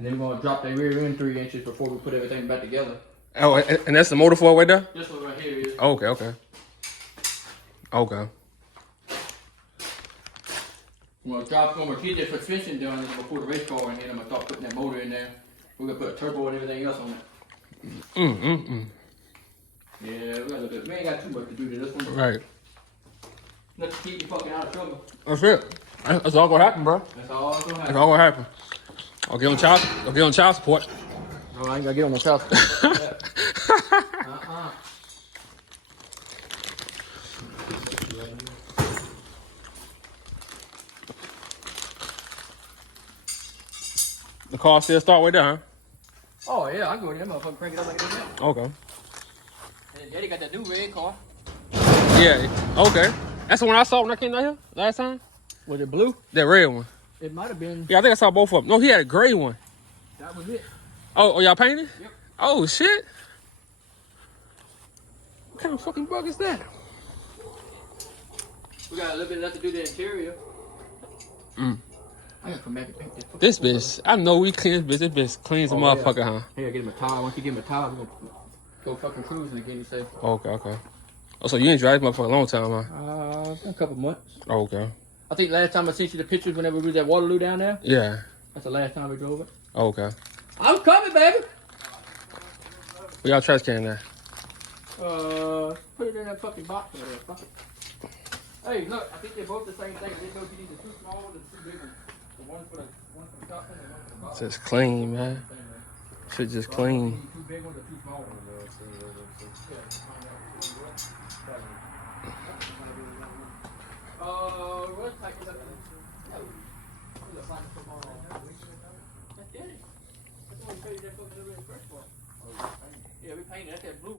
And then we're gonna drop the rear end 3 inches before we put everything back together. Oh, and that's the motor for it right there? This one right here is. Okay, okay. Okay. We're gonna keep the suspension done and we'll put the race car in here and I'm gonna start putting that motor in there. We're gonna put a turbo and everything else on it. Yeah, we ain't got too much to do to this one. Right. Let's keep you fucking out of trouble. That's it. That's all gonna happen, bro. That's all gonna happen. That's all gonna happen. I'll get on child support. No, I ain't gotta get on no child support. The car still start right there, huh? Oh yeah, I go in there, motherfucker, crank it up like this. Okay. And Daddy got that new red car. Yeah. Okay. That's the one I saw when I came down here last time. Was it blue? That red one. It might have been. Yeah, I think I saw both of them. No, he had a gray one. That was it. Oh, y'all painted? Yep. Oh shit. What kind of fucking bug is that? We got a little bit left to do the interior. I gotta come back and paint this bitch, I know we clean this bitch. This bitch cleans a motherfucker, huh? Here, get him a towel. Once you give him a towel, we're gonna go fucking cruising again, you say? Okay, okay. Oh, so you ain't drive this motherfucker a long time, huh? A couple months. Oh, okay. I think last time I sent you the pictures whenever we was at Waterloo down there. Yeah. That's the last time we drove it. Oh, okay. I'm coming, baby. We got trash can there. Put it in that fucking box over there. Fuck it. Hey, look, I think they're both the same thing. I didn't know if you need the too small or the too big one. The one for the top and the one for the bottom. Just clean, man. Shit just clean. Too big one or too small one. What's like